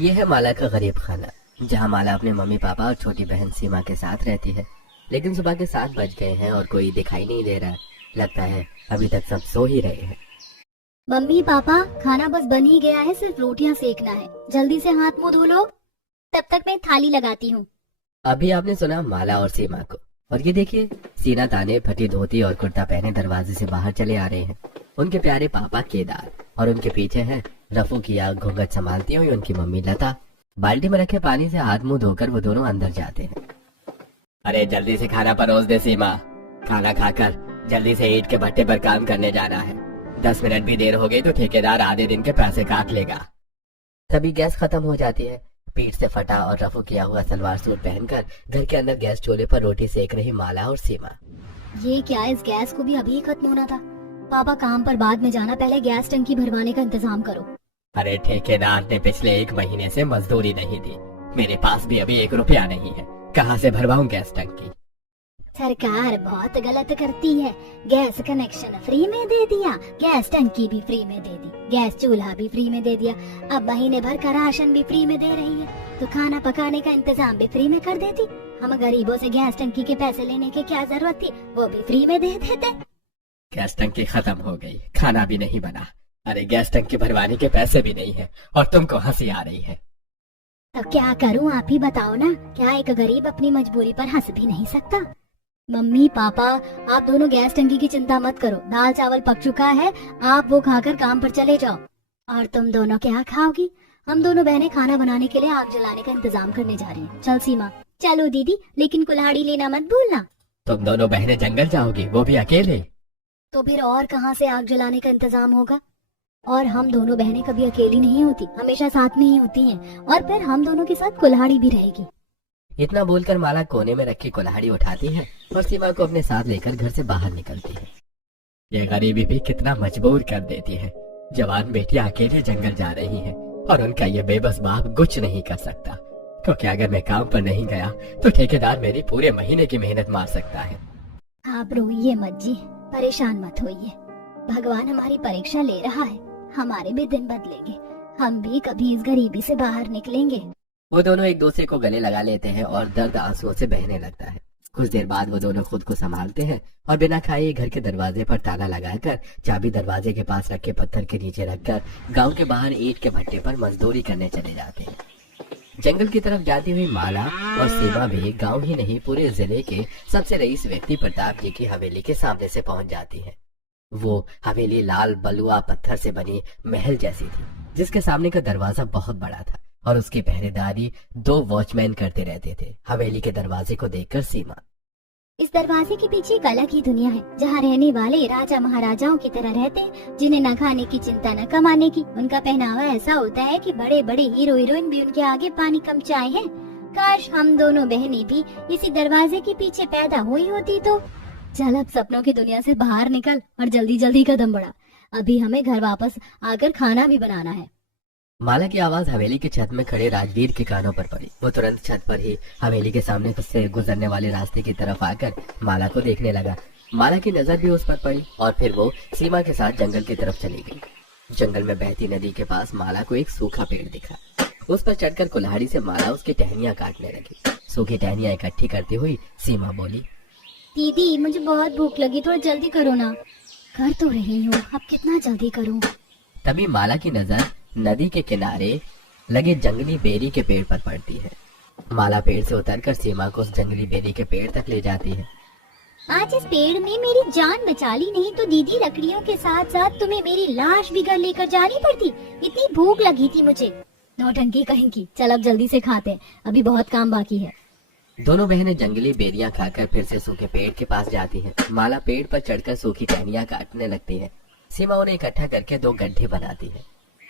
ये है माला का गरीब खाना, जहाँ माला अपने मम्मी पापा और छोटी बहन सीमा के साथ रहती है। लेकिन सुबह के 7 बज गए हैं और कोई दिखाई नहीं दे रहा है। लगता है अभी तक सब सो ही रहे हैं। मम्मी पापा, खाना बस बन ही गया है, सिर्फ रोटियां सेकना है। जल्दी से हाथ मुंह धो लो, तब तक मैं थाली लगाती हूँ। अभी आपने सुना माला और सीमा को, और ये देखिए सीना ताने फटी धोती और कुर्ता पहने दरवाजे से बाहर चले आ रहे हैं। उनके प्यारे पापा केदार और उनके पीछे है रफू की आग घूंघट संभालती हुई उनकी मम्मी लता। बाल्टी में रखे पानी से हाथ मुंह धोकर वो दोनों अंदर जाते हैं। अरे जल्दी से खाना परोस दे सीमा, खाना खाकर जल्दी से ईंट के भट्टे पर काम करने जाना है। 10 मिनट भी देर हो गई तो ठेकेदार आधे दिन के पैसे काट लेगा। तभी गैस खत्म हो जाती है। पीठ से फटा और रफू किया हुआ सलवार सूट पहनकर घर के अंदर गैस चूल्हे पर रोटी सेक रही माला और सीमा। ये क्या, इस गैस को भी अभी खत्म होना था। पापा काम पर बाद में जाना, पहले गैस टंकी भरवाने का इंतजाम करो। अरे ठेकेदार ने पिछले 1 महीने से मजदूरी नहीं दी, मेरे पास भी अभी 1 रुपया नहीं है, कहाँ से भरवाऊं गैस टंकी। सरकार बहुत गलत करती है। गैस कनेक्शन फ्री में दे दिया, गैस टंकी भी फ्री में दे दी, गैस चूल्हा भी फ्री में दे दिया, अब महीने भर का राशन भी फ्री में दे रही है, तो खाना पकाने का इंतजाम भी फ्री में कर देती। हम गरीबों से गैस टंकी के पैसे लेने की क्या जरूरत थी, वो भी फ्री में दे देते। गैस टंकी खत्म हो गई, खाना भी नहीं बना। अरे गैस टंकी भरवाने के पैसे भी नहीं है और तुमको हंसी आ रही है। तो क्या करूं, आप ही बताओ ना। क्या एक गरीब अपनी मजबूरी पर हंस भी नहीं सकता। मम्मी पापा, आप दोनों गैस टंकी की चिंता मत करो, दाल चावल पक चुका है, आप वो खाकर काम पर चले जाओ। और तुम दोनों क्या खाओगी? हम दोनों बहनें खाना बनाने के लिए आग जलाने का इंतजाम करने जा रही हैं। चल सीमा। चलो दीदी, लेकिन कुल्हाड़ी लेना मत भूलना। तुम दोनों बहनें जंगल जाओगी, वो भी अकेले? तो फिर और कहाँ से आग जलाने का इंतजाम होगा? और हम दोनों बहनें कभी अकेली नहीं होती, हमेशा साथ में ही होती हैं। और फिर हम दोनों के साथ कुल्हाड़ी भी रहेगी। इतना बोलकर माला कोने में रखी कुल्हाड़ी उठाती है और सीमा को अपने साथ लेकर घर से बाहर निकलती है। ये गरीबी भी कितना मजबूर कर देती है। जवान बेटियां अकेले जंगल जा रही हैं और उनका ये बेबस बाप कुछ नहीं कर सकता, क्योंकि अगर मैं काम पर नहीं गया तो ठेकेदार मेरी पूरे महीने की मेहनत मार सकता है। आप रोइए मत जी, परेशान मत होइए। भगवान हमारी परीक्षा ले रहा है, हमारे भी दिन बदलेंगे, हम भी कभी इस गरीबी से बाहर निकलेंगे। वो दोनों एक दूसरे को गले लगा लेते हैं और दर्द आंसुओं से बहने लगता है। कुछ देर बाद वो दोनों खुद को संभालते हैं और बिना खाए घर के दरवाजे पर ताला लगाकर चाबी दरवाजे के पास रखे पत्थर के नीचे रखकर गांव के बाहर ईंट के भट्टे पर मजदूरी करने चले जाते हैं। जंगल की तरफ जाती हुई माला और सीमा भी गांव ही नहीं पूरे जिले के सबसे रईस व्यक्ति प्रताप जी की हवेली के सामने से पहुंच जाती है। वो हवेली लाल बलुआ पत्थर से बनी महल जैसी थी, जिसके सामने का दरवाजा बहुत बड़ा था और उसकी पहरेदारी 2 वॉचमैन करते रहते थे। हवेली के दरवाजे को देखकर सीमा, इस दरवाजे के पीछे एक अलग ही दुनिया है, जहाँ रहने वाले राजा महाराजाओं की तरह रहते हैं, जिन्हें न खाने की चिंता न कमाने की। उनका पहनावा ऐसा होता है कि बड़े बड़े हीरो हीरोइन भी उनके आगे पानी कम चाहे हैं। काश हम दोनों बहनें भी इसी दरवाजे के पीछे पैदा हुई होती तो। चल अब सपनों की दुनिया से बाहर निकल और जल्दी जल्दी कदम बढ़ा, अभी हमें घर वापस आकर खाना भी बनाना है। माला की आवाज हवेली की छत में खड़े राजवीर के कानों पर पड़ी। वो तुरंत छत पर ही हवेली के सामने से गुजरने वाले रास्ते की तरफ आकर माला को देखने लगा। माला की नजर भी उस पर पड़ी और फिर वो सीमा के साथ जंगल की तरफ चली गई। जंगल में बहती नदी के पास माला को एक सूखा पेड़ दिखा। उस पर चढ़कर कुल्हाड़ी से माला उसकी टहनियां काटने लगी। सूखी टहनियां इकट्ठी करती हुई सीमा बोली, दीदी मुझे बहुत भूख लगी, थोड़ा जल्दी करो ना। कर तो रही हूँ, अब कितना जल्दी करूँ। तभी माला की नजर नदी के किनारे लगे जंगली बेरी के पेड़ पर पड़ती है। माला पेड़ से उतरकर सीमा को उस जंगली बेरी के पेड़ तक ले जाती है। आज इस पेड़ ने मेरी जान बचा ली, नहीं तो दीदी लकड़ियों के साथ साथ तुम्हें मेरी लाश भी घर लेकर जानी पड़ती। इतनी भूख लगी थी मुझे। नौटंकी कहेंगी, चल अब जल्दी से खाते हैं, अभी बहुत काम बाकी है। दोनों बहनें जंगली बेरियां खाकर फिर से सूखे पेड़ के पास जाती हैं। माला पेड़ पर चढ़कर सूखी टहनियां काटने लगती है। सीमा उन्हें इकट्ठा करके 2 गड्ढे बनाती है।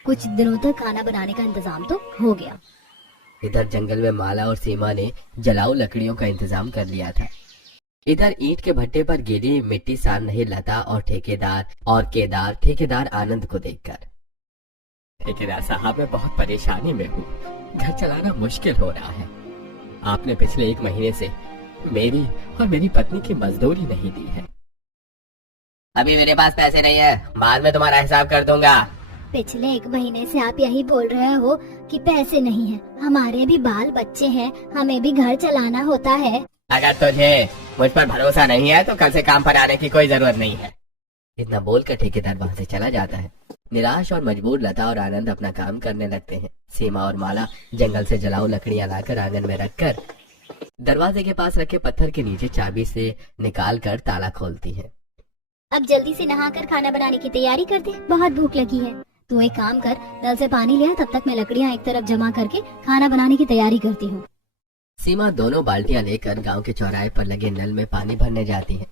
कुछ दिनों तक खाना बनाने का इंतजाम तो हो गया। इधर जंगल में माला और सीमा ने जलाऊ लकड़ियों का इंतजाम कर लिया था। इधर ईंट के भट्टे पर गिरी मिट्टी सान रही लता और ठेकेदार आनंद को देखकर, ठेकेदार साहब मैं बहुत परेशानी में हूँ, घर चलाना मुश्किल हो रहा है। आपने पिछले 1 महीने से मेरी और मेरी पत्नी की मजदूरी नहीं दी है। अभी मेरे पास पैसे नहीं है, बाद में तुम्हारा हिसाब कर दूंगा। पिछले 1 महीने से आप यही बोल रहे हो कि पैसे नहीं है, हमारे भी बाल बच्चे हैं, हमें भी घर चलाना होता है। अगर तुझे मुझ पर भरोसा नहीं है तो कल से काम पर आने की कोई जरूरत नहीं है। इतना बोलकर ठेकेदार वहाँ से चला जाता है। निराश और मजबूर लता और आनंद अपना काम करने लगते हैं। सीमा और माला जंगल से जलाऊ लकड़ियां लाकर आंगन में रखकर दरवाजे के पास रखे पत्थर के नीचे चाबी से निकाल कर ताला खोलती है। अब जल्दी से नहाकर खाना बनाने की तैयारी कर दे, बहुत भूख लगी है। तू एक काम कर, नल से पानी ले, तब तक मैं लकड़ियाँ एक तरफ जमा करके खाना बनाने की तैयारी करती हूँ। सीमा दोनों बाल्टियां लेकर गांव के चौराहे पर लगे नल में पानी भरने जाती है।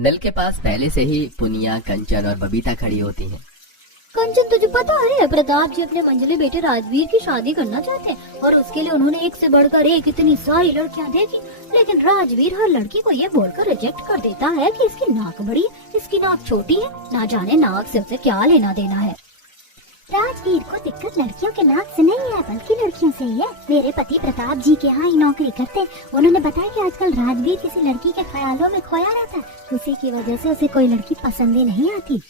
नल के पास पहले से ही पुनिया, कंचन और बबीता खड़ी होती हैं। कंचन, तुझे पता है प्रताप जी अपने मंझले बेटे राजवीर की शादी करना चाहते हैं और उसके लिए उन्होंने एक से बढ़कर एक इतनी सारी लड़कियां देखी, लेकिन राजवीर हर लड़की को ये बोलकर रिजेक्ट कर देता है कि इसकी नाक बड़ी है, इसकी नाक छोटी है, ना जाने नाक से उसे क्या लेना देना है। राजवीर को दिक्कत लड़कियों के नाक से नहीं है बल्कि लड़कियों से ही है। मेरे पति प्रताप जी के यहाँ ही नौकरी करते हैं। उन्होंने बताया कि आजकल राजवीर किसी लड़की के ख्यालों में खोया रहता है, उसी की वजह से उसे कोई लड़की पसंद ही नहीं आती।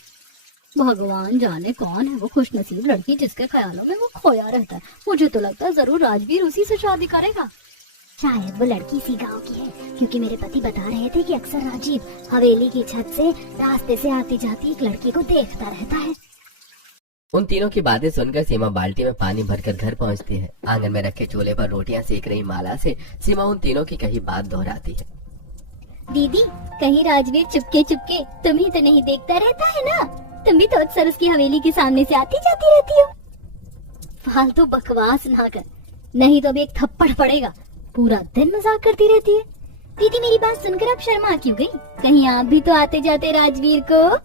भगवान जाने कौन है वो खुशनसीब लड़की जिसके ख्यालों में वो खोया रहता है। मुझे तो लगता है जरूर राजवीर उसी से शादी करेगा। शायद वो लड़की इसी गांव की है, क्योंकि मेरे पति बता रहे थे कि अक्सर राजीव हवेली की छत से रास्ते से आती जाती एक लड़की को देखता रहता है। उन तीनों की बातें सुनकर सीमा बाल्टी में पानी भरकर घर पहुंचती है। आंगन में रखे चूल्हे पर रोटियां सेक रही माला से सीमा उन तीनों की कही बात दोहराती है। दीदी, कहीं राजवीर चुपके चुपके तुम्हें तो नहीं देखता रहता है ना? तुम भी तो अक्सर उसकी हवेली के सामने से आती जाती रहती हो। फालतू बकवास ना कर, नहीं तो अभी एक थप्पड़ पड़ेगा। पूरा दिन मजाक करती रहती है। दीदी, मेरी बात सुनकर अब शर्मा क्यों गई? कहीं आप भी तो आते जाते राजवीर को?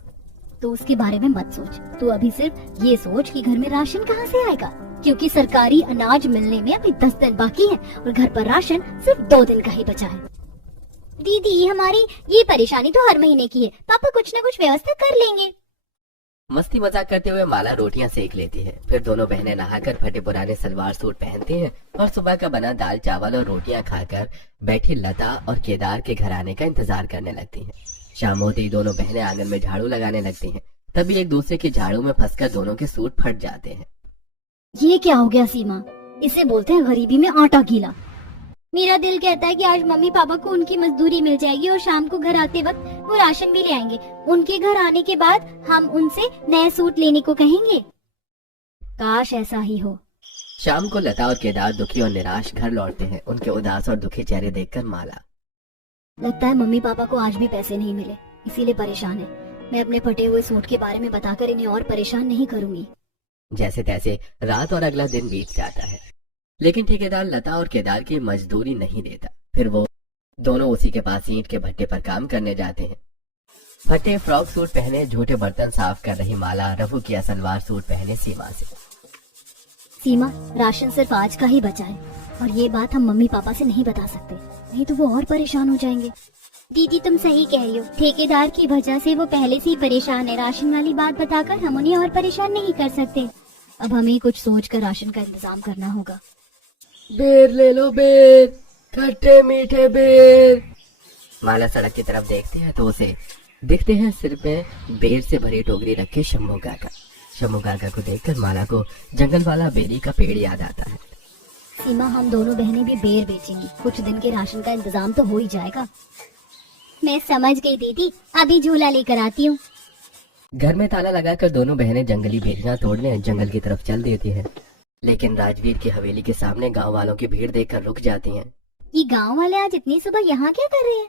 तो उसके बारे में मत सोच, तू अभी सिर्फ ये सोच कि घर में राशन कहाँ से आएगा, क्योंकि सरकारी अनाज मिलने में अभी 10 दिन बाकी है और घर पर राशन सिर्फ 2 दिन का ही बचा है। दीदी, हमारी ये परेशानी तो हर महीने की है, पापा कुछ न कुछ व्यवस्था कर लेंगे। मस्ती मजाक करते हुए माला रोटियां सेक लेती है। फिर दोनों बहनें नहाकर फटे पुराने सलवार सूट पहनती हैं और सुबह का बना दाल चावल और रोटियां खाकर बैठी लता और केदार के घर आने का इंतजार करने लगती हैं। शाम होते ही दोनों बहनें आंगन में झाड़ू लगाने लगती हैं। तभी एक दूसरे की झाड़ू में फंसकर दोनों के सूट फट जाते हैं। ये क्या हो गया सीमा? इसे बोलते हैं गरीबी में आटा गीला। मेरा दिल कहता है कि आज मम्मी पापा को उनकी मजदूरी मिल जाएगी और शाम को घर आते वक्त वो राशन भी ले आएंगे। उनके घर आने के बाद हम उनसे नए सूट लेने को कहेंगे। काश ऐसा ही हो। शाम को लता और केदार दुखी और निराश घर लौटते हैं। उनके उदास और दुखी चेहरे देखकर माला, लगता है मम्मी पापा को आज भी पैसे नहीं मिले, इसीलिए परेशान है। मैं अपने फटे हुए सूट के बारे में बताकर इन्हें और परेशान नहीं करूंगी। जैसे तैसे रात और अगला दिन बीत जाता है, लेकिन ठेकेदार लता और केदार की मजदूरी नहीं देता। फिर वो दोनों उसी के पास ईंट के भट्टे पर काम करने जाते हैं। फटे फ्रॉक सूट पहने झूठे बर्तन साफ कर रही माला रफू किया सलवार सूट पहने सीमा से, सीमा, राशन सिर्फ आज का ही बचा है और ये बात हम मम्मी पापा से नहीं बता सकते, नहीं तो वो और परेशान हो जाएंगे। दीदी, तुम सही कह रही हो। ठेकेदार की वजह से वो पहले से ही परेशान है। राशन वाली बात बताकर हम उन्हें और परेशान नहीं कर सकते। अब हमें कुछ सोचकर राशन का इंतजाम करना होगा। बेर ले लो, बेर, खट्टे मीठे बेर। माला सड़क की तरफ देखती है तो उसे दिखते हैं सिर पे बेर से भरी टोकरी रखे शंभू काका। शंभू काका को देखकर माला को जंगल वाला बेरी का पेड़ याद आता है। सीमा, हम दोनों बहनें भी बेर बेचेंगी, कुछ दिन के राशन का इंतजाम तो हो ही जाएगा। मैं समझ गई दीदी, अभी झूला लेकर आती हूँ। घर में ताला लगाकर दोनों बहनें जंगली बेरियां तोड़ने जंगल की तरफ चल देती हैं। लेकिन राजवीर की हवेली के सामने गांव वालों की भीड़ देखकर रुक जाती हैं। ये गांव वाले आज इतनी सुबह यहाँ क्या कर रहे हैं?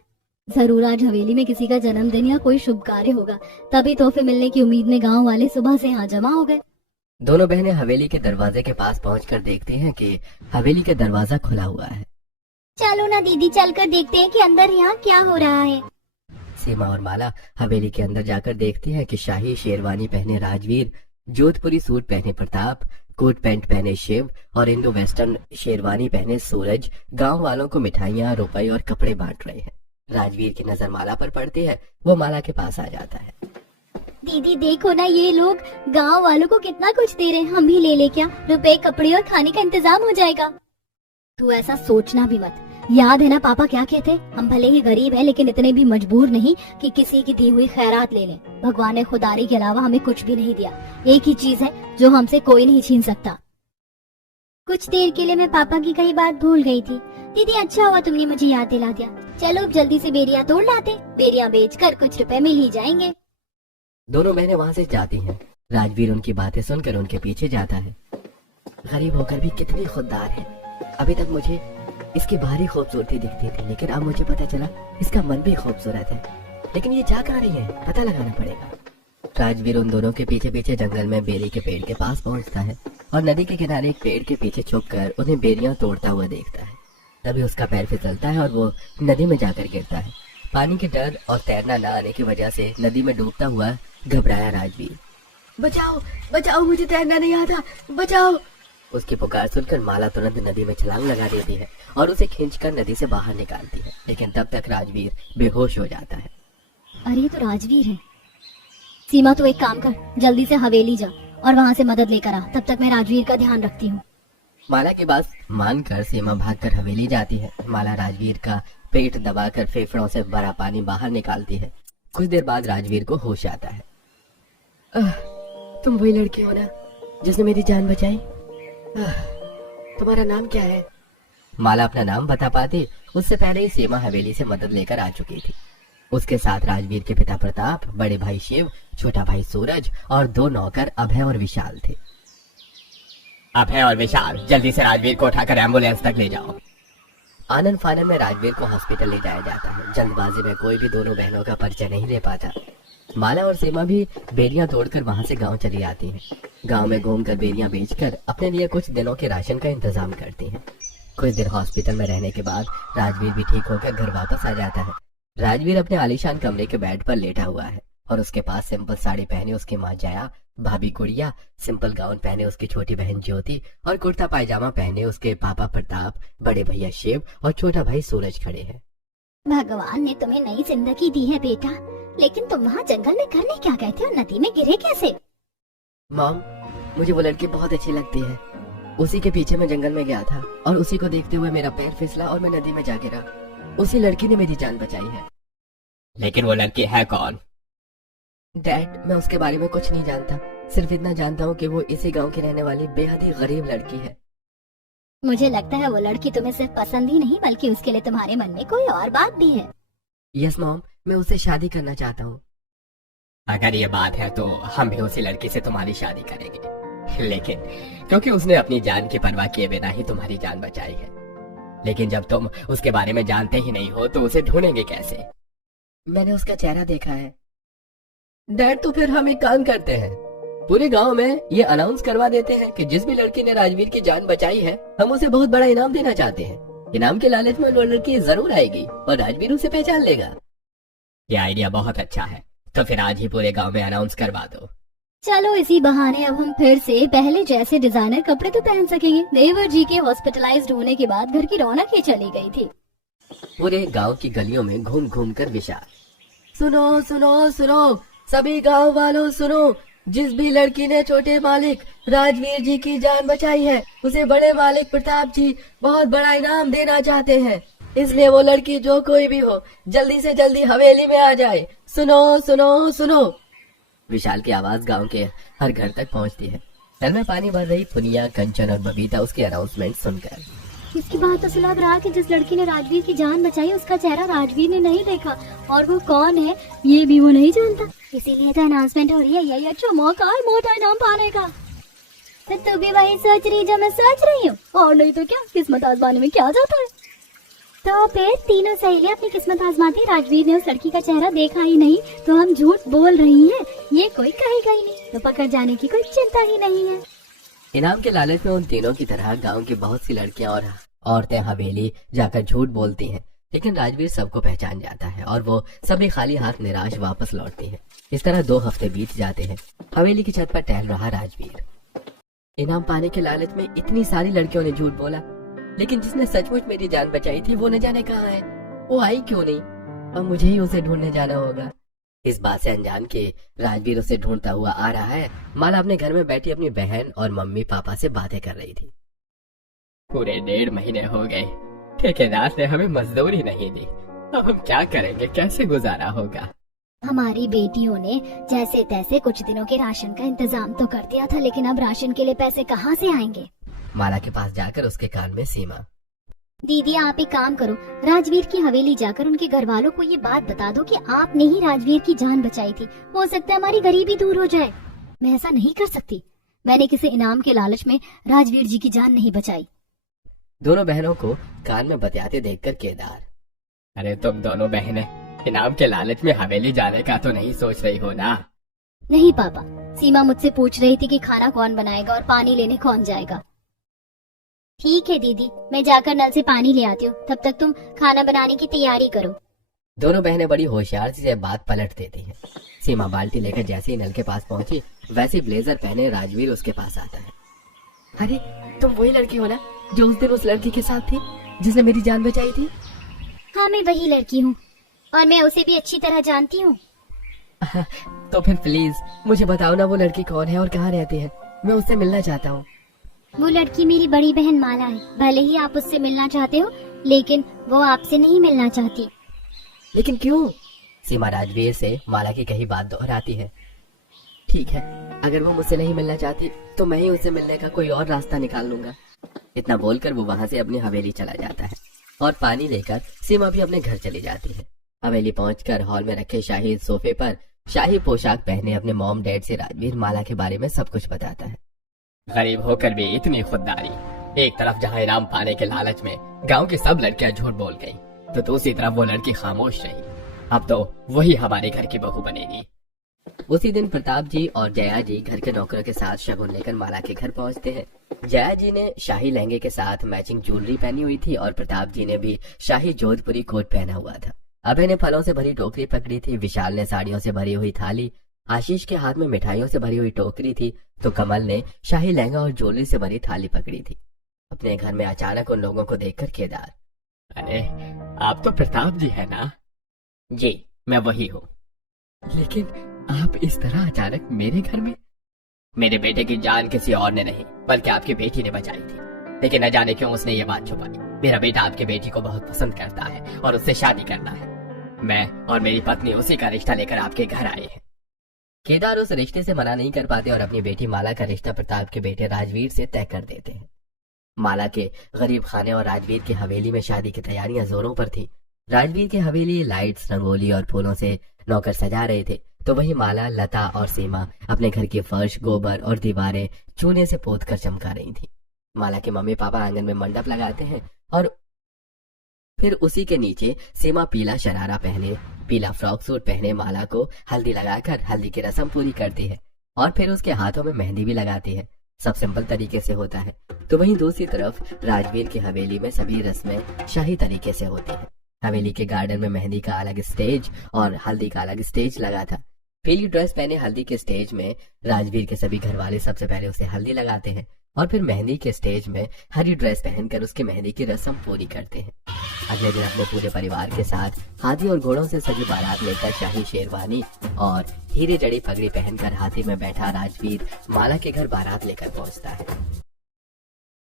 जरूर आज हवेली में किसी का जन्मदिन या कोई शुभ कार्य होगा, तभी तोहफे मिलने की उम्मीद में गांव वाले सुबह से यहाँ जमा हो गए। दोनों बहनें हवेली के दरवाजे के पास पहुंचकर देखती हैं कि हवेली का दरवाजा खुला हुआ है। चलो ना दीदी, चलकर देखते हैं कि अंदर यहाँ क्या हो रहा है। सीमा और माला हवेली के अंदर जाकर देखती हैं कि शाही शेरवानी पहने राजवीर, जोधपुरी सूट पहने प्रताप, कोट पैंट पहने शिव और इंडो वेस्टर्न शेरवानी पहने सूरज गांव वालों को मिठाइयाँ, रुपए और कपड़े बांट रहे हैं। राजवीर की नजर माला पर पड़ती है। वो माला के पास आ जाता है। दीदी देखो ना, ये लोग गांव वालों को कितना कुछ दे रहे हैं, हम भी ले ले क्या? रुपए, कपड़े और खाने का इंतजाम हो जाएगा। तू ऐसा सोचना भी मत। याद है ना पापा क्या कहते, हम भले ही गरीब हैं लेकिन इतने भी मजबूर नहीं कि किसी की दी हुई खैरात ले लें। भगवान ने खुदारी के अलावा हमें कुछ भी नहीं दिया, एक ही चीज है जो हमसे कोई नहीं छीन सकता। कुछ देर के लिए मैं पापा की कई बात भूल गई थी। दीदी अच्छा हुआ तुमने मुझे याद दिला दिया। चलो अब जल्दी से बेरिया तोड़ लाते, बेरिया बेचकर कुछ रुपए मिल ही जाएंगे। दोनों बहनें वहाँ से जाती हैं। राजवीर उनकी बातें सुनकर उनके पीछे जाता है। गरीब होकर भी कितनी खुददार है। अभी तक मुझे इसकी बाहरी खूबसूरती दिखती थी, लेकिन अब मुझे पता चला इसका मन भी खूबसूरत है। लेकिन ये जा कहाँ रही है, पता लगाना पड़ेगा। राजवीर उन दोनों के पीछे पीछे जंगल में बेरी के पेड़ के पास पहुंचता है और नदी के किनारे एक पेड़ के पीछे छुपकर उन्हें बेरियां तोड़ता हुआ देखता है। तभी उसका पैर फिसलता है और वो नदी में जाकर गिरता है। पानी के डर और तैरना न आने की वजह से नदी में डूबता हुआ घबराया राजवीर, बचाओ बचाओ, मुझे तैरना नहीं आता, बचाओ। उसकी पुकार सुनकर माला तुरंत नदी में छलांग लगा देती है और उसे खींचकर नदी से बाहर निकालती है, लेकिन तब तक राजवीर बेहोश हो जाता है। अरे ये तो राजवीर है। सीमा तू एक काम कर, जल्दी से हवेली जा और वहाँ से मदद लेकर आ, तब तक मैं राजवीर का ध्यान रखती हूँ। माला की बात मानकर सीमा भागकर हवेली जाती है। माला राजवीर का पेट दबाकर फेफड़ों से भरा पानी बाहर निकालती है। कुछ देर बाद राजवीर को होश आता है। तुम वही लड़की हो ना जिसने मेरी जान बचाई? तुम्हारा नाम क्या है? माला अपना नाम बता पाती उससे पहले ही सीमा हवेली से मदद लेकर आ चुकी थी। उसके साथ राजवीर के पिता प्रताप, बड़े भाई शिव, छोटा भाई सूरज और 2 नौकर अभय और विशाल थे। अभय और विशाल, जल्दी से राजवीर को उठाकर एम्बुलेंस तक ले जाओ। आनंद फानन में राजवीर को हॉस्पिटल ले जाया जाता है। जल्दबाजी में कोई भी दोनों बहनों का परिचय नहीं ले पाता। माला और सीमा भी बेरियां तोड़कर वहां से गांव चली आती हैं। गांव में घूमकर बेरियां बेचकर अपने लिए कुछ दिनों के राशन का इंतजाम करती हैं। कुछ दिन हॉस्पिटल में रहने के बाद राजवीर भी ठीक होकर घर वापस आ जाता है। राजवीर अपने आलीशान कमरे के बेड पर लेटा हुआ है और उसके पास सिंपल साड़ी पहने उसकी माँ जया, भाभी गुड़िया, सिंपल गाउन पहने उसकी छोटी बहन ज्योति और कुर्ता पायजामा पहने उसके पापा प्रताप, बड़े भैया शिव और छोटा भाई सूरज खड़े हैं। भगवान ने तुम्हें नई जिंदगी दी है बेटा, लेकिन तुम वहाँ जंगल में करने क्या गए थे और नदी में गिरे कैसे? मॉम, मुझे वो लड़की बहुत अच्छी लगती है। उसी के पीछे मैं जंगल में गया था और उसी को देखते हुए मेरा पैर फिसला और मैं नदी में जा गिरा। उसी लड़की ने मेरी जान बचाई है। लेकिन वो लड़की है कौन? डैड, मैं उसके बारे में कुछ नहीं जानता, सिर्फ इतना जानता हूँ कि वो इसी गांव की रहने वाली बेहद ही गरीब लड़की है। मुझे लगता है वो लड़की तुम्हें सिर्फ पसंद ही नहीं बल्कि उसके लिए तुम्हारे मन में कोई और बात भी है। यस मॉम, मैं उससे शादी करना चाहता हूँ। अगर ये बात है तो हम भी उसी लड़की से तुम्हारी शादी करेंगे, लेकिन क्योंकि उसने अपनी जान की परवाह किए बिना ही तुम्हारी जान बचाई है। लेकिन जब तुम उसके बारे में जानते ही नहीं हो तो उसे ढूंढेंगे कैसे? मैंने उसका चेहरा देखा है। डैड, तो फिर हम एक काम करते हैं, पूरे गांव में ये अनाउंस करवा देते हैं कि जिस भी लड़की ने राजवीर की जान बचाई है हम उसे बहुत बड़ा इनाम देना चाहते हैं। इनाम के लालच में वो लड़की जरूर आएगी और राजवीर उसे पहचान लेगा। ये आइडिया बहुत अच्छा है, तो फिर आज ही पूरे गांव में अनाउंस करवा दो। चलो इसी बहाने अब हम फिर से पहले जैसे डिजाइनर कपड़े तो पहन सकेंगे। देवर जी के हॉस्पिटलाइज्ड होने के बाद घर की रौनक ही चली गई थी। पूरे गांव की गलियों में घूम घूम कर विशाल, सुनो सुनो सुनो, सभी गांव वालों सुनो, जिस भी लड़की ने छोटे मालिक राजवीर जी की जान बचाई है उसे बड़े मालिक प्रताप जी बहुत बड़ा इनाम देना चाहते हैं। इसलिए वो लड़की जो कोई भी हो जल्दी से जल्दी हवेली में आ जाए। सुनो सुनो सुनो। विशाल की आवाज गांव के हर घर तक पहुंचती है। नल में पानी भर रही पुनिया, कंचन और बबीता उसकी अनाउंसमेंट सुनकर, इसकी बात तो से लग रहा है कि जिस लड़की ने राजवीर की जान बचाई उसका चेहरा राजवीर ने नहीं देखा और वो कौन है ये भी वो नहीं जानता, इसीलिए तो अनाउंसमेंट हो रही है। यही अच्छा मौका है मोटा इनाम पाने का। तो तू भी वही सोच रही जो मैं सोच रही हूँ, और नहीं तो क्या, किस्मत आजमाने में क्या जाता है। तो फिर तीनों सहेलियां अपनी किस्मत आजमाती। राजवीर ने उस लड़की का चेहरा देखा ही नहीं तो हम झूठ बोल रही हैं, ये कोई कहेगा ही नहीं, तो पकड़ जाने की कोई चिंता ही नहीं है। इनाम के लालच में उन तीनों की तरह गांव की बहुत सी लड़कियां और औरतें हवेली जाकर झूठ बोलती हैं, लेकिन राजवीर सबको पहचान जाता है और वो सभी खाली हाथ निराश वापस लौटती हैं। इस तरह 2 हफ्ते बीत जाते हैं। हवेली की छत पर टहल रहा राजवीर। इनाम पाने के लालच में इतनी सारी लड़कियों ने झूठ बोला, लेकिन जिसने सचमुच मेरी जान बचाई थी वो न जाने कहाँ है, वो आई क्यों नहीं? अब मुझे ही उसे ढूंढने जाना होगा। इस बात से अनजान के राजवीर उसे ढूंढता हुआ आ रहा है। माला अपने घर में बैठी अपनी बहन और मम्मी पापा से बातें कर रही थी। पूरे 1.5 महीने हो गए ठेकेदार ने हमें मजदूरी नहीं दी, अब हम क्या करेंगे, कैसे गुजारा होगा। हमारी बेटियों ने जैसे तैसे कुछ दिनों के राशन का इंतजाम तो कर दिया था, लेकिन अब राशन के लिए पैसे कहाँ से आएंगे। माला के पास जाकर उसके कान में सीमा, दीदी आप एक काम करो, राजवीर की हवेली जाकर उनके घर वालों को ये बात बता दो कि आपने ही राजवीर की जान बचाई थी। हो सकता है हमारी गरीबी दूर हो जाए। मैं ऐसा नहीं कर सकती, मैंने किसी इनाम के लालच में राजवीर जी की जान नहीं बचाई। दोनों बहनों को कान में बतियाते देखकर केदार, अरे तुम दोनों बहनें इनाम के लालच में हवेली जाने का तो नहीं सोच रही हो ना। नहीं पापा, सीमा मुझसे पूछ रही थी कि खाना कौन बनाएगा और पानी लेने कौन जाएगा। ठीक है दीदी, मैं जाकर नल से पानी ले आती हूँ, तब तक तुम खाना बनाने की तैयारी करो। दोनों बहनें बड़ी होशियार से बात पलट देती हैं। सीमा बाल्टी लेकर जैसे ही नल के पास पहुंची, वैसे ही ब्लेजर पहने राजवीर उसके पास आता है। अरे तुम वही लड़की हो ना जो उस दिन उस लड़की के साथ थी जिसने मेरी जान बचाई थी? हाँ मैं वही लड़की हूँ और मैं उसे भी अच्छी तरह जानती हूँ। तो फिर प्लीज मुझे बताओ ना वो लड़की कौन है और कहाँ रहती है, मैं उससे मिलना चाहता हूँ। वो लड़की मेरी बड़ी बहन माला है, भले ही आप उससे मिलना चाहते हो लेकिन वो आपसे नहीं मिलना चाहती। लेकिन क्यों? सीमा राजवीर से माला की कही बात दोहराती है। ठीक है, अगर वो मुझसे नहीं मिलना चाहती तो मैं ही उससे मिलने का कोई और रास्ता निकाल लूंगा। इतना बोलकर वो वहाँ से अपनी हवेली चला जाता है और पानी लेकर सीमा भी अपने घर चली जाती है। हवेली पहुंचकर हॉल में रखे शाही सोफे पर शाही पोशाक पहने अपने मॉम डैड से राजवीर माला के बारे में सब कुछ बताता है। गरीब होकर भी इतनी खुददारी, एक तरफ जहाँ इनाम पाने के लालच में गांव की सब लड़कियां झूठ बोल गईं, तो दूसरी तरफ वो लड़की खामोश रही। अब तो वही हमारे घर की बहू बनेगी। उसी दिन प्रताप जी और जया जी घर के नौकरों के साथ शगुन लेकर माला के घर पहुंचते हैं। जया जी ने शाही लहंगे के साथ मैचिंग ज्वेलरी पहनी हुई थी और प्रताप जी ने भी शाही जोधपुरी कोट पहना हुआ था। अभय ने फलों से भरी टोकरी पकड़ी थी, विशाल ने साड़ियों से भरी हुई थाली, आशीष के हाथ में मिठाइयों से भरी हुई टोकरी थी, तो कमल ने शाही लहंगा और ज्वेलरी से भरी थाली पकड़ी थी। अपने घर में अचानक उन लोगों को देखकर केदार, अरे आप तो प्रताप जी है ना? जी मैं वही हूँ। लेकिन आप इस तरह अचानक मेरे घर में? मेरे बेटे की जान किसी और ने नहीं बल्कि आपकी बेटी ने बचाई थी, लेकिन न जाने क्यों उसने ये बात छुपाई। मेरा बेटा आपकी बेटी को बहुत पसंद करता है और उससे शादी करना है। मैं और मेरी पत्नी उसी का रिश्ता लेकर आपके घर आए हैं। केदार उस रिश्ते से मना नहीं कर पाते और अपनी बेटी माला का रिश्ता प्रताप के बेटे राजवीर से तय कर देते हैं। माला के गरीब खाने और राजवीर की हवेली में शादी की तैयारियां जोरों पर थी। राजवीर की हवेली लाइट्स, रंगोली और फूलों से नौकर सजा रहे थे, तो वही माला, लता और सीमा अपने घर की फर्श, गोबर और दीवारें चूने से पोत कर चमका रही थी। माला के मम्मी पापा आंगन में मंडप लगाते हैं और फिर उसी के नीचे सीमा पीला शरारा पहने, पीला फ्रॉक सूट पहने माला को हल्दी लगाकर हल्दी की रस्म पूरी करती है और फिर उसके हाथों में मेहंदी भी लगाती है। सब सिंपल तरीके से होता है। तो वहीं दूसरी तरफ राजवीर की हवेली में सभी रस्में शाही तरीके से होती हैं। हवेली के गार्डन में मेहंदी का अलग स्टेज और हल्दी का अलग स्टेज लगा था। पीली ड्रेस पहने हल्दी के स्टेज में राजवीर के सभी घर वाले सबसे पहले उसे हल्दी लगाते हैं और फिर मेहंदी के स्टेज में हरी ड्रेस पहनकर उसकी मेहंदी की रस्म पूरी करते हैं। अगले दिन अपने पूरे परिवार के साथ हाथी और घोड़ों से सजी बारात लेकर शाही शेरवानी और हीरे जड़ी पगड़ी पहनकर हाथी में बैठा राजवीर माला के घर बारात लेकर पहुंचता है।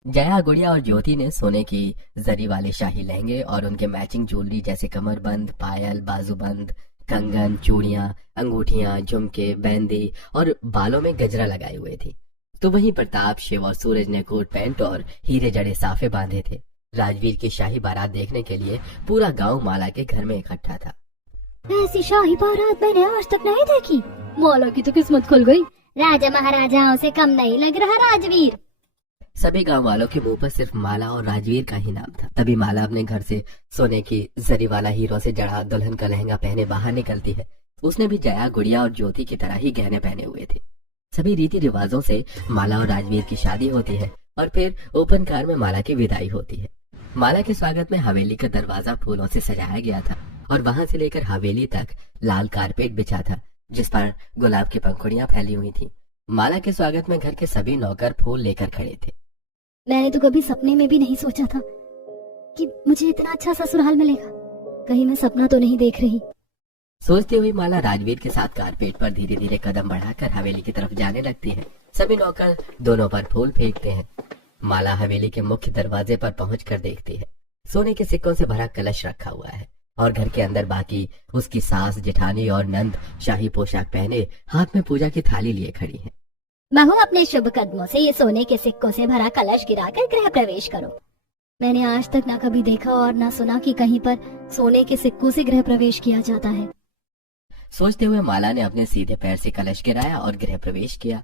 जया, गुड़िया और ज्योति ने सोने की जरी वाले शाही लहंगे और उनके मैचिंग ज्वेलरी जैसे कमरबंद, पायल, बाजूबंद, कंगन, चूड़ियां, अंगूठियां, झुमके, बेंदी और बालों में गजरा लगाए हुए थी। तो वहीं प्रताप, शिव और सूरज ने कोट पैंट और हीरे जड़े साफे बांधे थे। राजवीर की शाही बारात देखने के लिए पूरा गांव माला के घर में इकट्ठा था। ऐसी शाही बारात मैंने आज तक नहीं देखी। माला की तो किस्मत खुल गई, राजा महाराजाओं से कम नहीं लग रहा राजवीर। सभी गांव वालों के मुंह पर सिर्फ माला और राजवीर का ही नाम था। तभी माला अपने घर से सोने की जरी वाला हीरों से जड़ा दुल्हन का लहंगा पहने बाहर निकलती है। उसने भी जया, गुड़िया और ज्योति की तरह ही गहने पहने हुए थे। सभी रीति रिवाजों से माला और राजवीर की शादी होती है और फिर ओपन कार में माला की विदाई होती है। माला के स्वागत में हवेली का दरवाजा फूलों से सजाया गया था और वहां से लेकर हवेली तक लाल कारपेट बिछा था जिस पर गुलाब की पंखुड़ियां फैली हुई थी। माला के स्वागत में घर के सभी नौकर फूल लेकर खड़े थे। मैंने तो कभी सपने में भी नहीं सोचा था कि मुझे इतना अच्छा ससुराल मिलेगा। कहीं मैं सपना तो नहीं देख रही। सोचती हुई माला राजवीर के साथ कारपेट पर धीरे धीरे कदम बढ़ाकर हवेली की तरफ जाने लगती है। सभी नौकर दोनों पर फूल फेंकते हैं। माला हवेली के मुख्य दरवाजे पर पहुंचकर देखती है। सोने के सिक्कों से भरा कलश रखा हुआ है और घर के अंदर बाकी उसकी सास, जेठानी और नंद शाही पोशाक पहने हाथ में पूजा की थाली लिए खड़ी है। बहू, अपने शुभ कदमों से ये सोने के सिक्कों से भरा कलश गिराकर गृह प्रवेश करो। मैंने आज तक ना कभी देखा और ना सुना कि कहीं पर सोने के सिक्कों से गृह प्रवेश किया जाता है। सोचते हुए माला ने अपने सीधे पैर से कलश गिराया और गृह प्रवेश किया।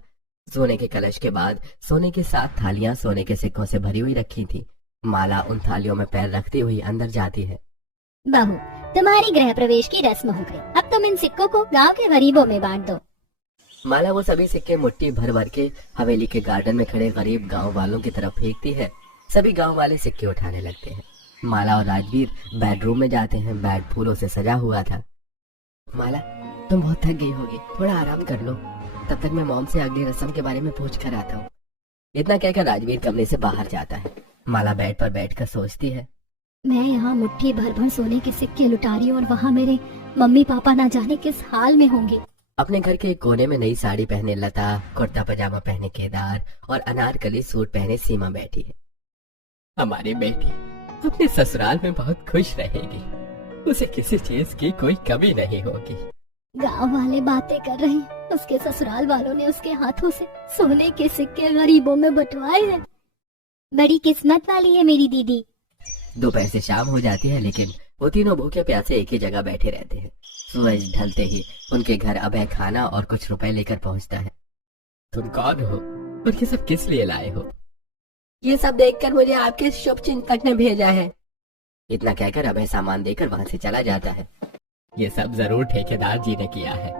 सोने के कलश के बाद सोने की 7 थालियां सोने के सिक्कों से भरी हुई रखी थी। माला उन थालियों में पैर रखती हुई अंदर जाती है। बहू, तुम्हारी गृह प्रवेश की रस्म हो गई। अब तुम इन सिक्कों को गांव के गरीबों में बांट दो। माला वो सभी सिक्के मुट्ठी भर भर के हवेली के गार्डन में खड़े गरीब गांव वालों की तरफ फेंकती है। सभी गांव वाले सिक्के उठाने लगते हैं। माला और राजवीर बेडरूम में जाते हैं। बेड फूलों से सजा हुआ था। माला, तुम बहुत थक गई होगी, थोड़ा आराम कर लो, तब तक मैं मॉम से अगली रस्म के बारे में पूछ कर आता हूँ। इतना कहकर राजवीर कमरे से बाहर जाता है। माला बेड पर बैठकर सोचती है, मैं यहाँ मुट्ठी भर भर सोने के सिक्के लुटा रही हूँ और वहाँ मेरे मम्मी पापा ना जाने किस हाल में होंगे। अपने घर के एक कोने में नई साड़ी पहने लता, कुर्ता पजामा पहने केदार और अनारकली सूट पहने सीमा बैठी है। हमारी बेटी अपने ससुराल में बहुत खुश रहेगी। उसे किसी चीज की कोई कमी नहीं होगी। गांव वाले बातें कर रहे हैं। उसके ससुराल वालों ने उसके हाथों से सोने के सिक्के गरीबों में बंटवाए हैं। बड़ी किस्मत वाली है मेरी दीदी। दोपहर से शाम हो जाती है, लेकिन वो तीनों भूखे प्यासे एक ही जगह बैठे रहते हैं। सूरज ढलते ही उनके घर अभय खाना और कुछ रुपए लेकर पहुंचता है। तुम कौन हो और ये सब किस लिए लाए हो? ये सब देखकर मुझे आपके शुभ चिंतक ने भेजा है। इतना कहकर अभय सामान देकर वहां से चला जाता है। ये सब जरूर ठेकेदार जी ने किया है।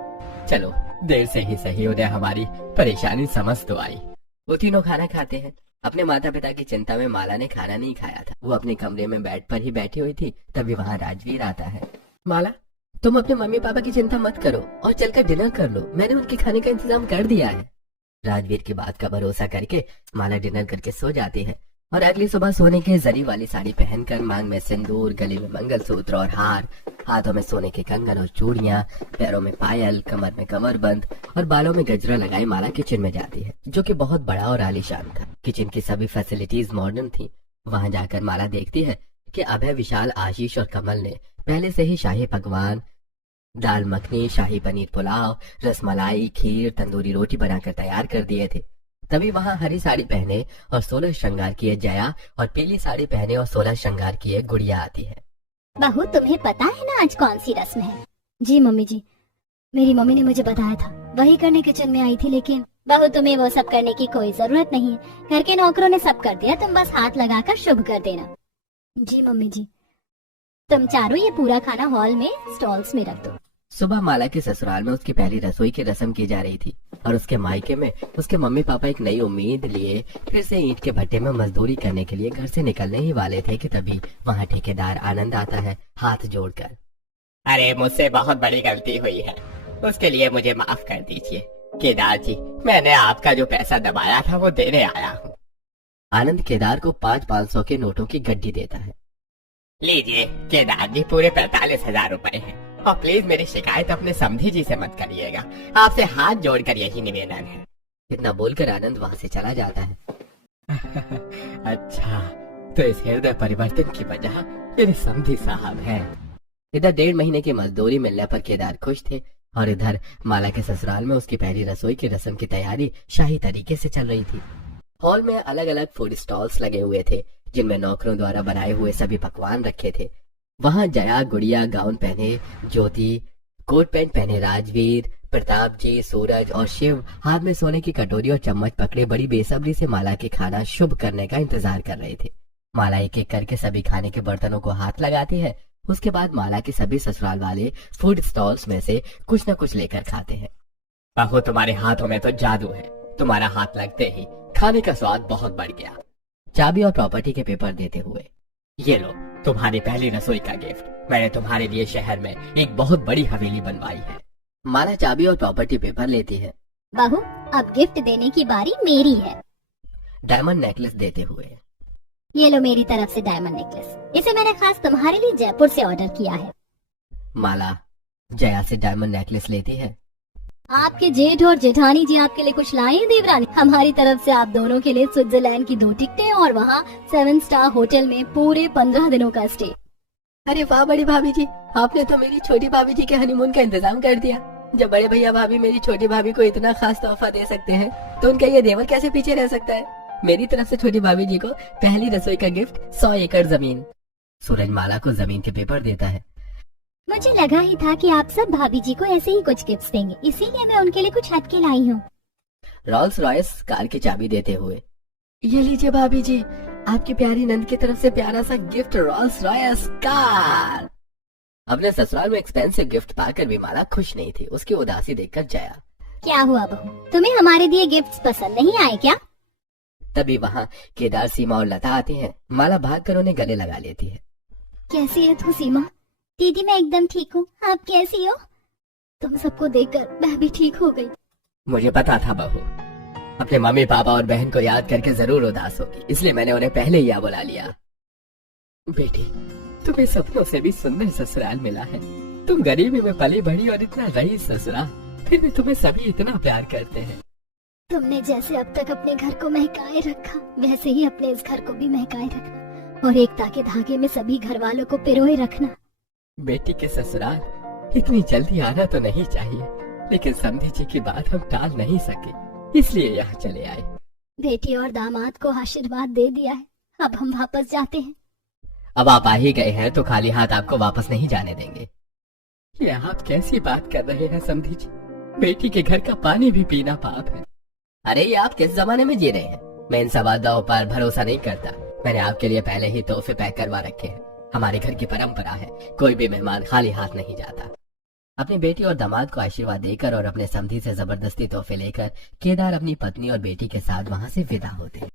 चलो, देर से ही सही उन्हें हमारी परेशानी समझ तो आई। वो तीनों खाना खाते हैं। अपने माता पिता की चिंता में माला ने खाना नहीं खाया था। वो अपने कमरे में बेड पर ही बैठी हुई थी। तभी वहाँ राजवीर आता है। माला, तुम अपने मम्मी पापा की चिंता मत करो और चलकर डिनर कर लो। मैंने उनके खाने का इंतजाम कर दिया है। राजवीर की बात का भरोसा करके माला डिनर करके सो जाती है और अगली सुबह सोने के जरी वाली साड़ी पहनकर, मांग में सिंदूर, गले में मंगलसूत्र और हार, हाथों में सोने के कंगन और चूड़ियां, पैरों में पायल, कमर में कमरबंद और बालों में गजरा लगाई माला किचन में जाती है, जो कि बहुत बड़ा और आलीशान था। किचन की सभी फैसिलिटीज मॉडर्न थी। वहां जाकर माला देखती है कि अभय, विशाल, आशीष और कमल ने पहले से ही शाही पकवान, दाल मखनी, शाही पनीर पुलाव, रसमलाई, खीर, तंदूरी रोटी बनाकर तैयार कर दिए थे। तभी वहाँ हरी साड़ी पहने और 16 श्रृंगार किए जया और पीली साड़ी पहने और 16 श्रृंगार किए गुड़िया आती है। बहू, तुम्हें पता है ना आज कौन सी रस्म है? जी मम्मी जी, मेरी मम्मी ने मुझे बताया था, वही करने किचन में आई थी। लेकिन बहू, तुम्हें वो सब करने की कोई जरूरत नहीं है। घर के नौकरों ने सब कर दिया, तुम बस हाथ लगाकर शुभ कर देना। जी मम्मी जी। तुम चारों ये पूरा खाना हॉल में स्टॉल्स में रख दो। सुबह माला के ससुराल में उसकी पहली रसोई की रस्म की जा रही थी और उसके मायके में उसके मम्मी पापा एक नई उम्मीद लिए फिर से ईंट के भट्टे में मजदूरी करने के लिए घर से निकलने ही वाले थे कि तभी वहाँ ठेकेदार आनंद आता है, हाथ जोड़कर। अरे, मुझसे बहुत बड़ी गलती हुई है, उसके लिए मुझे माफ कर दीजिए। केदार जी, मैंने आपका जो पैसा दबाया था वो देने आया हूँ। आनंद केदार को 500 के नोटों की गड्डी देता है। लीजिए केदार जी, पूरे 45,000 रुपए हैं और प्लीज मेरी शिकायत अपने समधी जी से मत करिएगा। आपसे हाथ जोड़कर यही निवेदन है। इतना बोलकर आनंद वहाँ से चला जाता है। अच्छा, तो इस हृदय परिवर्तन की वजह मेरे समधी साहब हैं। इधर 1.5 महीने की मजदूरी मिलने पर केदार खुश थे और इधर माला के ससुराल में उसकी पहली रसोई की रस्म की तैयारी शाही तरीके से चल रही थी। हॉल में अलग अलग फूड स्टॉल्स लगे हुए थे, जिनमें नौकरों द्वारा बनाए हुए सभी पकवान रखे थे। वहाँ जया, गुड़िया गाउन पहने, ज्योति कोट पैंट पहने, राजवीर, प्रताप जी, सूरज और शिव हाथ में सोने की कटोरी और चम्मच पकड़े बड़ी बेसब्री से माला के खाना शुभ करने का इंतजार कर रहे थे। माला एक एक करके सभी खाने के बर्तनों को हाथ लगाती है। उसके बाद माला के सभी ससुराल वाले फूड स्टॉल्स में से कुछ न कुछ लेकर खाते हैं। बहू, तुम्हारे हाथों में तो जादू है। तुम्हारा हाथ लगते ही खाने का स्वाद बहुत बढ़ गया। चाबी और प्रॉपर्टी के पेपर देते हुए, ये लो तुम्हारी पहली रसोई का गिफ्ट। मैंने तुम्हारे लिए शहर में एक बहुत बड़ी हवेली बनवाई है। माला चाबी और प्रॉपर्टी पेपर लेती है। बहू, अब गिफ्ट देने की बारी मेरी है। डायमंड नेकलेस देते हुए, ये लो मेरी तरफ से डायमंड नेकलेस। इसे मैंने खास तुम्हारे लिए जयपुर से ऑर्डर किया है। माला जया से डायमंड नेकलेस लेती है। आपके जेठ और जेठानी जी आपके लिए कुछ लाए हैं देवरानी? हमारी तरफ से आप दोनों के लिए स्विट्जरलैंड की 2 टिकटें और वहाँ 7 स्टार होटल में पूरे 15 दिनों का स्टे। अरे वाह बड़ी भाभी जी, आपने तो मेरी छोटी भाभी जी के हनीमून का इंतजाम कर दिया। जब बड़े भैया भाभी मेरी छोटी भाभी को इतना खास तोहफा दे सकते हैं तो उनका ये देवर कैसे पीछे रह सकता है। मेरी तरफ से छोटी भाभी जी को पहली रसोई का गिफ्ट 100 एकड़ जमीन। सूरज माला को जमीन के पेपर देता है। मुझे लगा ही था कि आप सब भाभी जी को ऐसे ही कुछ गिफ्ट देंगे, इसीलिए मैं उनके लिए कुछ हट के लाई हूँ। रॉल्स रॉयस कार की चाबी देते हुए, ये लीजिए भाभी जी, आपकी प्यारी नंद की तरफ से प्यारा सा गिफ्ट, रॉल्स रॉयस कार। अपने ससुराल में एक्सपेंसिव गिफ्ट पाकर भी माला खुश नहीं थी। उसकी उदासी देखकर जया, क्या हुआ बहू, तुम्हें हमारे दिए गिफ्ट्स पसंद नहीं आए क्या? तभी वहाँ केदार, सीमा और लता आती हैं। माला भागकर उन्हें गले लगा लेती है। कैसी है तू सीमा? दीदी मैं एकदम ठीक हूँ, आप कैसी हो? तुम सबको देखकर मैं भी ठीक हो गई। मुझे पता था बहू, अपने मम्मी पापा और बहन को याद करके जरूर उदास होगी, इसलिए मैंने उन्हें पहले ही यहाँ बुला लिया। बेटी, तुम्हें सपनों से भी सुंदर ससुराल मिला है। तुम गरीबी में पली बड़ी और इतना रईस ससुराल, फिर भी तुम्हें सभी इतना प्यार करते हैं। तुमने जैसे अब तक अपने घर को महकाए रखा, वैसे ही अपने इस घर को भी महकाए रखना और एकता के धागे में सभी घर वालों को पिरोए रखना। बेटी के ससुराल इतनी जल्दी आना तो नहीं चाहिए, लेकिन समधी जी की बात हम टाल नहीं सके, इसलिए यहाँ चले आए। बेटी और दामाद को आशीर्वाद दे दिया है, अब हम वापस जाते हैं। अब आप आ ही गए हैं तो खाली हाथ आपको वापस नहीं जाने देंगे। ये आप कैसी बात कर रहे हैं समधी जी? बेटी के घर का पानी भी पीना पाप है। अरे ये आप किस जमाने में जी रहे हैं? मैं इन सवादों पर भरोसा नहीं करता। मैंने आपके लिए पहले ही तोहफे पैक करवा रखे हैं। हमारे घर की परंपरा है, कोई भी मेहमान खाली हाथ नहीं जाता। अपनी बेटी और दामाद को आशीर्वाद देकर और अपने समधी से जबरदस्ती तोहफे लेकर केदार अपनी पत्नी और बेटी के साथ वहाँ से विदा होते।